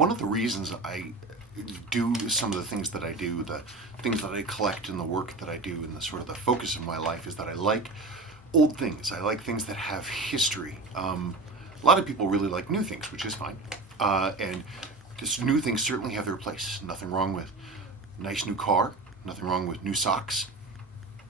one of the reasons I do some of the things that I do, the things that I collect and the work that I do, and the sort of the focus of my life is that I like old things. I like things that have history. A lot of people really like new things, which is fine. And just new things certainly have their place. Nothing wrong with nice new car. Nothing wrong with new socks.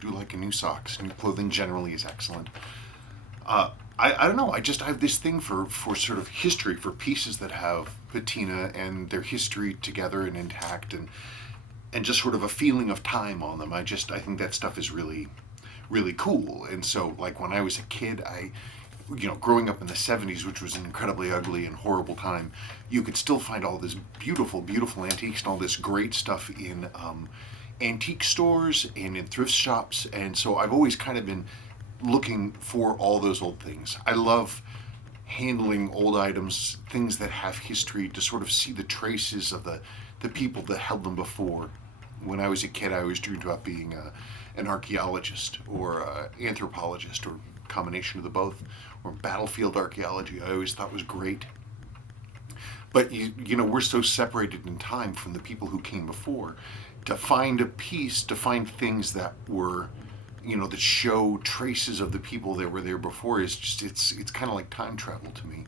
Do like a new socks. New clothing generally is excellent. I don't know. I have this thing for sort of history, for pieces that have patina and their history together and intact, and just sort of a feeling of time on them. I think that stuff is really, really cool. And so, like when I was a kid, growing up in the 70s, which was an incredibly ugly and horrible time, you could still find all this beautiful, beautiful antiques and all this great stuff in antique stores and in thrift shops. And so I've always kind of been looking for all those old things. I love handling old items, things that have history, to sort of see the traces of the people that held them before. When I was a kid, I always dreamed about being an archaeologist or anthropologist, or a combination of the both, or battlefield archaeology. I always thought was great. But we're so separated in time from the people who came before. To find a piece, to find things that were, that show traces of the people that were there before, is just it's kind of like time travel to me.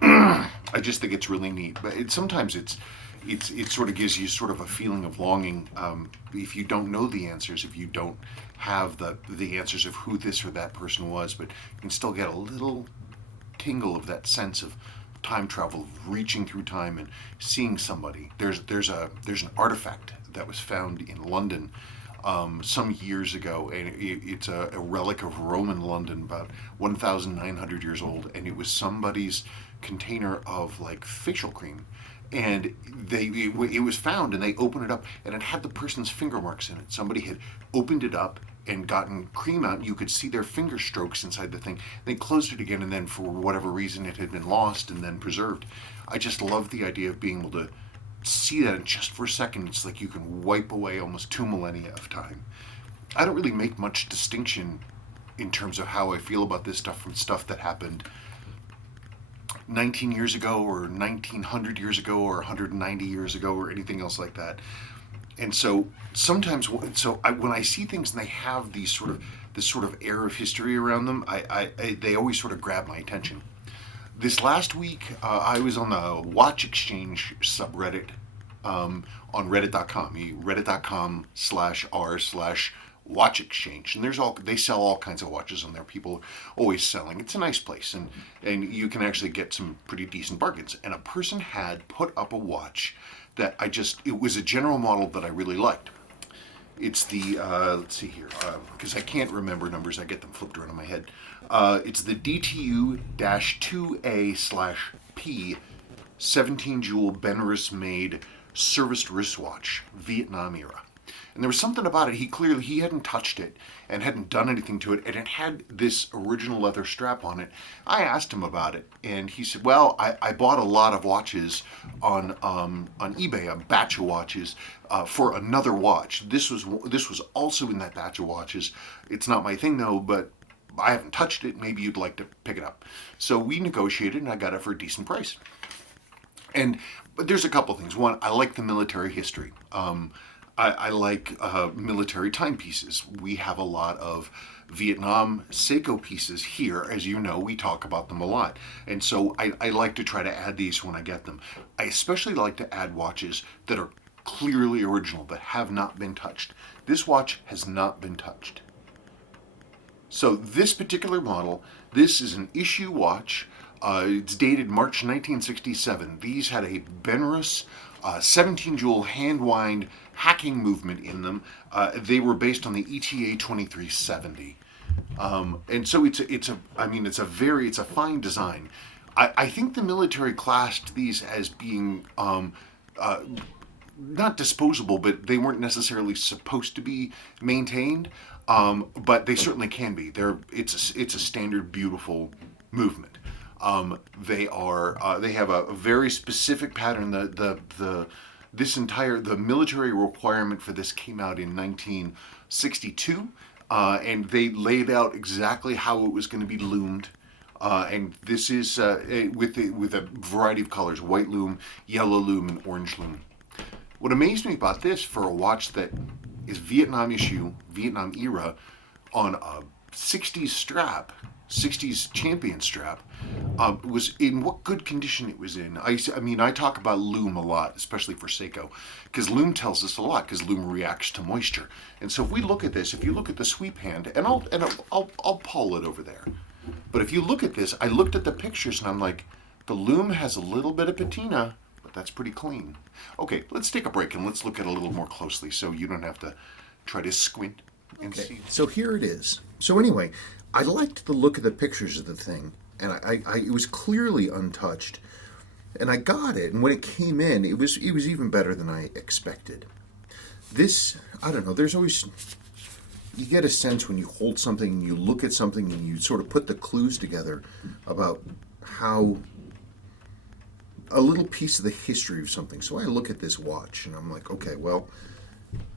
I just think it's really neat. But sometimes it sort of gives you sort of a feeling of longing, if you don't know the answers, if you don't have the answers of who this or that person was, but you can still get a little tingle of that sense of time travel, reaching through time and seeing somebody. There's an artifact that was found in London some years ago, and it's a relic of Roman London, about 1,900 years old, and it was somebody's container of like facial cream. And it was found, and they opened it up, and it had the person's finger marks in it. Somebody had opened it up and gotten cream out, and you could see their finger strokes inside the thing. They closed it again, and then for whatever reason it had been lost and then preserved. I just love the idea of being able to see that, and just for a second it's like you can wipe away almost 2 millennia of time. I don't really make much distinction in terms of how I feel about this stuff from stuff that happened 19 years ago, or 1900 years ago, or 190 years ago, or anything else like that. And so sometimes, when I see things and they have this sort of air of history around them, they always sort of grab my attention. This last week, I was on the Watch Exchange subreddit on reddit.com, reddit.com/r/watch exchange, and they sell all kinds of watches on there. People always selling. It's a nice place, and you can actually get some pretty decent bargains. And a person had put up a watch that it was a general model that I really liked. It's the, let's see here, because I can't remember numbers, I get them flipped around in my head. It's the DTU-A/P 17 jewel Benrus made serviced wristwatch, Vietnam era. And there was something about it, he hadn't touched it and hadn't done anything to it, and it had this original leather strap on it. I asked him about it, and he said, well, I bought a lot of watches on eBay, a batch of watches, for another watch. This was also in that batch of watches. It's not my thing though, but I haven't touched it. Maybe you'd like to pick it up. So we negotiated, and I got it for a decent price. But there's a couple things. One, I like the military history. I like military timepieces. We have a lot of Vietnam Seiko pieces here. As you know, we talk about them a lot. And so I like to try to add these when I get them. I especially like to add watches that are clearly original, that have not been touched. This watch has not been touched. So this particular model, this is an issue watch. It's dated March 1967. These had a Benrus 17 jewel hand wind hacking movement in them. They were based on the ETA 2370, and so it's a fine design. I think the military classed these as being not disposable, but they weren't necessarily supposed to be maintained. But they certainly can be. It's a standard beautiful movement. They have a very specific pattern. The military requirement for this came out in 1962, and they laid out exactly how it was going to be loomed. And this is with a variety of colors: white loom, yellow loom, and orange loom. What amazed me about this for a watch that is Vietnam issue, Vietnam era, on a 60s strap, 60s champion strap, was in what good condition it was in. I mean, I talk about Loom a lot, especially for Seiko, because Loom tells us a lot, because Loom reacts to moisture. And so if we look at this, if you look at the sweep hand, and I'll pull it over there. But if you look at this, I looked at the pictures and I'm like, the Loom has a little bit of patina, but that's pretty clean. Okay, let's take a break and let's look at it a little more closely so you don't have to try to squint and see. So here it is. So anyway, I liked the look of the pictures of the thing, and it was clearly untouched, and I got it. And when it came in, it was even better than I expected. This, I don't know. There's always, you get a sense when you hold something and you look at something and you sort of put the clues together about how a little piece of the history of something. So I look at this watch and I'm like, okay, well,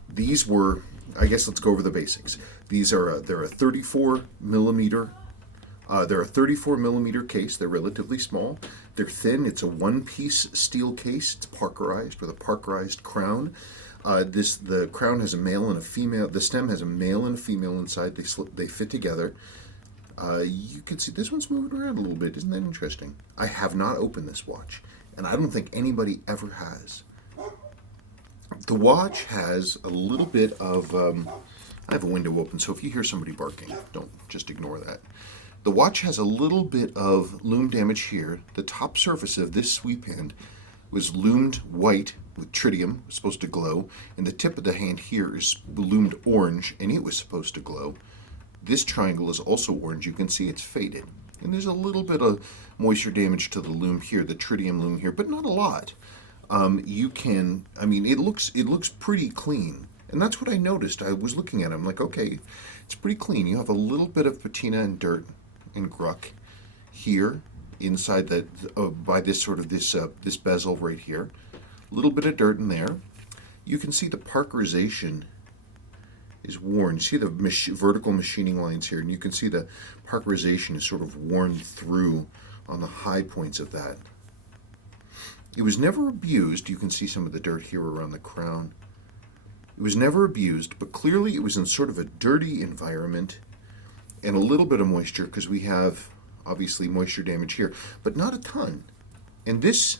these were, I guess let's go over the basics. These are they're a 34 millimeter. They're a 34 millimeter case. They're relatively small. They're thin. It's a one-piece steel case. It's parkerized with a parkerized crown. The crown has a male and a female. The stem has a male and a female inside. They fit together. You can see this one's moving around a little bit. Isn't that interesting? I have not opened this watch, and I don't think anybody ever has. The watch has a little bit of, I have a window open, so if you hear somebody barking, don't just ignore that. The watch has a little bit of loom damage here. The top surface of this sweep hand was loomed white with tritium, was supposed to glow, and the tip of the hand here is loomed orange, and it was supposed to glow. This triangle is also orange. You can see it's faded. And there's a little bit of moisture damage to the loom here, the tritium loom here, but not a lot. It looks pretty clean. And that's what I noticed. I was looking at it. I'm like, okay, it's pretty clean. You have a little bit of patina and dirt and gruck here inside by this this bezel right here. A little bit of dirt in there. You can see the parkerization is worn. You see the vertical machining lines here, and you can see the parkerization is sort of worn through on the high points of that. It was never abused. You can see some of the dirt here around the crown. It was never abused, but clearly it was in sort of a dirty environment and a little bit of moisture, because we have obviously moisture damage here, but not a ton. And this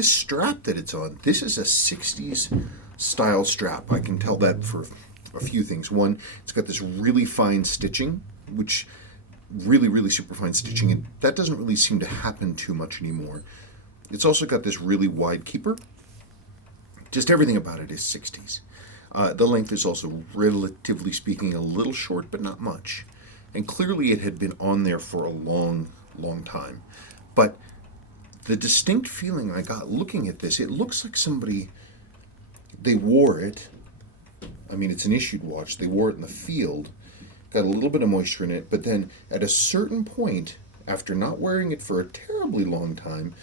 strap that it's on, this is a 60s style strap. I can tell that for a few things. One, it's got this really fine stitching, which really super fine stitching, and that doesn't really seem to happen too much anymore. It's also got this really wide keeper. Just everything about it is 60s. The length is also, relatively speaking, a little short, but not much. And clearly it had been on there for a long time. But the distinct feeling I got looking at this, it looks like they wore it. I mean, it's an issued watch. They wore it in the field, got a little bit of moisture in it, but then at a certain point, after not wearing it for a terribly long time,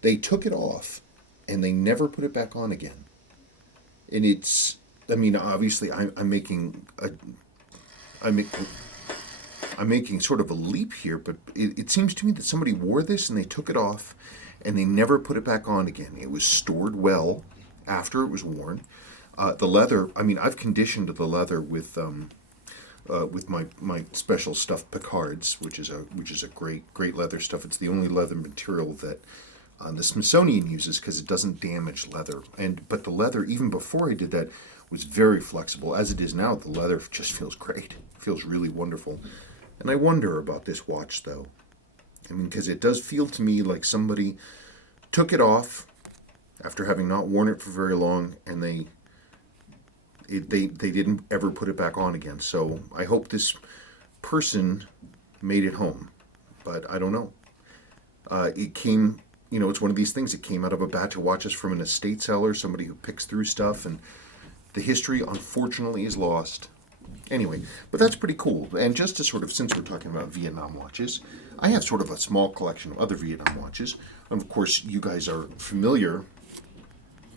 they took it off and they never put it back on again. And obviously I'm making sort of a leap here, but it seems to me that somebody wore this and they took it off and they never put it back on again. It was stored well after it was worn. The leather, I've conditioned the leather with my special stuffed Picards, which is a great leather stuff. It's the only leather material that the Smithsonian uses because it doesn't damage leather. But the leather, even before I did that, was very flexible. As it is now, the leather just feels great. It feels really wonderful. And I wonder about this watch, though. Because it does feel to me like somebody took it off after having not worn it for very long, and they didn't ever put it back on again. So I hope this person made it home, but I don't know. It came, it's one of these things. It came out of a batch of watches from an estate seller, somebody who picks through stuff, and the history, unfortunately, is lost. Anyway, but that's pretty cool. And just to sort of, since we're talking about Vietnam watches, I have sort of a small collection of other Vietnam watches. And of course, you guys are familiar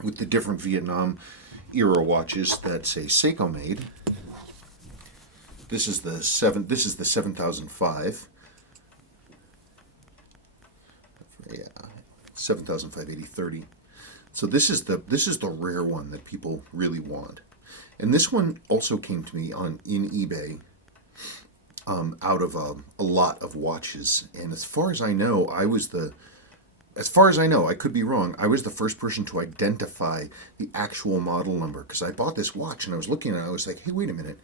with the different Vietnam era watches that, say, Seiko made. This is the 7005. Yeah, 7,580.30. So this is the rare one that people really want. And this one also came to me in eBay, out of a lot of watches. And as far as I know, I could be wrong, I was the first person to identify the actual model number, because I bought this watch and I was looking at it, I was like, hey, wait a minute,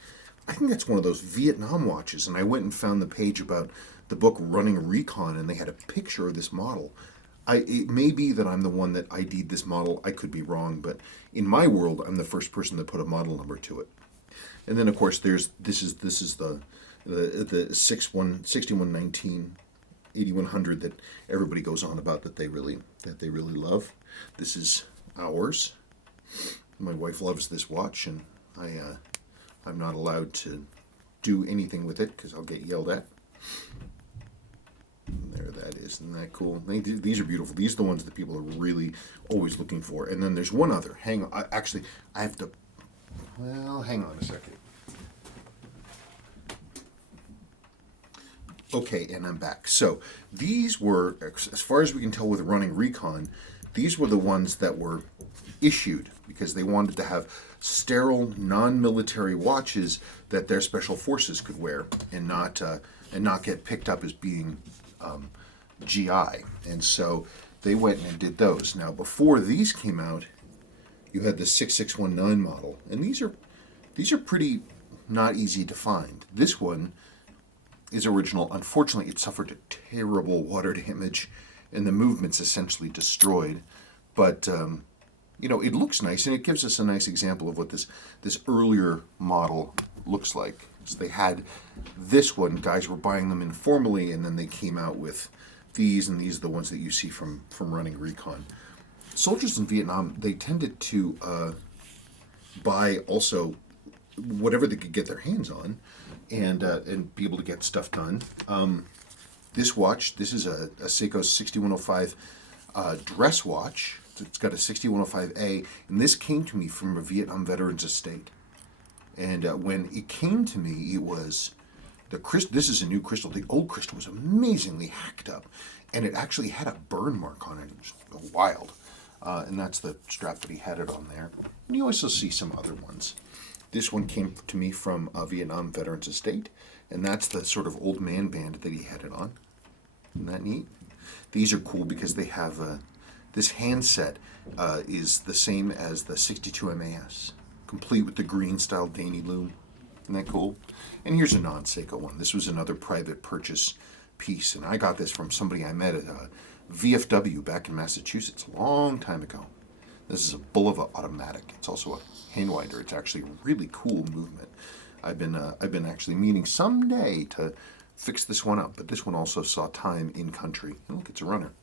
I think that's one of those Vietnam watches. And I went and found the page about the book Running Recon, and they had a picture of this model. It may be that I'm the one that ID'd this model. I could be wrong, but in my world, I'm the first person that put a model number to it. And then, of course, this is the 6119 8100 that everybody goes on about that they really love. This is ours. My wife loves this watch, and I'm not allowed to do anything with it because I'll get yelled at. There that is. Isn't that cool? These are beautiful. These are the ones that people are really always looking for. And then there's one other. Hang on. I have to... Well, hang on a second. Okay, and I'm back. So these were, as far as we can tell with Running Recon, these were the ones that were issued because they wanted to have sterile, non-military watches that their special forces could wear and not get picked up as being GI. And so they went and did those. Now, before these came out, you had the 6619 model, and these are pretty not easy to find. This one is original. Unfortunately, it suffered a terrible water damage, and the movement's essentially destroyed. But it looks nice, and it gives us a nice example of what this earlier model looks like. So they had this one. Guys were buying them informally, and then they came out with these, and these are the ones that you see from Running Recon. Soldiers in Vietnam, they tended to buy also whatever they could get their hands on, and be able to get stuff done. This watch, this is a Seiko 6105 dress watch. It's got a 6105A, and this came to me from a Vietnam veterans estate. And when it came to me, it was this is a new crystal. The old crystal was amazingly hacked up, and it actually had a burn mark on it. It was wild. And that's the strap that he had it on there. And you also see some other ones. This one came to me from a Vietnam veterans estate, and that's the sort of old man band that he had it on. Isn't that neat? These are cool because they have this handset is the same as the 62 MAS, complete with the green style Danny Loom. Isn't that cool? And here's a non-Seiko one. This was another private purchase piece, and I got this from somebody I met at VFW back in Massachusetts a long time ago. This is a Bulova automatic. It's also a hand winder. It's actually a really cool movement. I've been actually meaning someday to fix this one up, but this one also saw time in country. And look, it's a runner.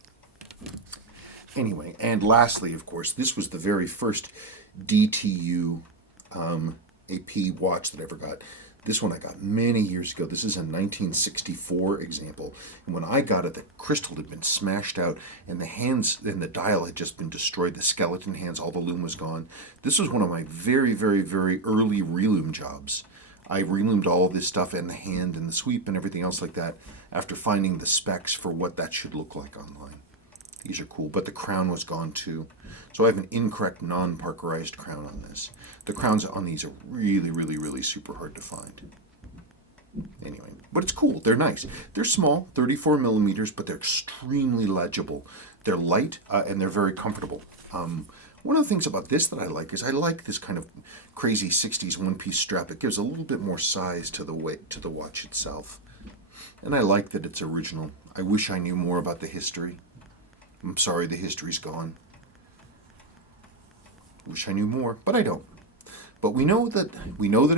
Anyway, and lastly, of course, this was the very first DTU AP watch that I ever got. This one I got many years ago. This is a 1964 example. And when I got it, the crystal had been smashed out, and the hands and the dial had just been destroyed. The skeleton hands, all the loom was gone. This was one of my very, very, very early reloom jobs. I reloomed all of this stuff, and the hand and the sweep and everything else like that, after finding the specs for what that should look like online. These are cool, but the crown was gone too. So I have an incorrect non-parkerized crown on this. The crowns on these are really, really, really super hard to find. Anyway, but it's cool. They're nice. They're small, 34 millimeters, but they're extremely legible. They're light, and they're very comfortable. One of the things about this that I like is I like this kind of crazy 60s one-piece strap. It gives a little bit more size to the watch itself. And I like that it's original. I wish I knew more about the history. I'm sorry, the history's gone. Wish I knew more, but I don't. But we know that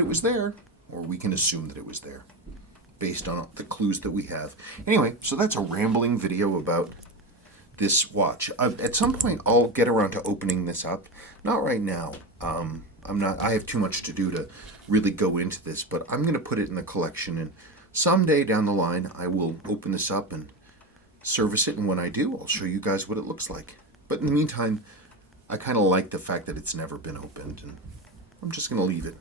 it was there, or we can assume that it was there, based on the clues that we have. Anyway, so that's a rambling video about this watch. At some point, I'll get around to opening this up. Not right now. I have too much to do to really go into this, but I'm going to put it in the collection, and someday down the line, I will open this up and service it, and when I do, I'll show you guys what it looks like. But in the meantime, I kind of like the fact that it's never been opened, and I'm just going to leave it.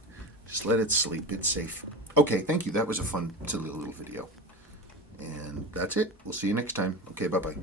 Just let it sleep. It's safe. Okay, thank you. That was a fun, silly little video. And that's it. We'll see you next time. Okay, bye-bye.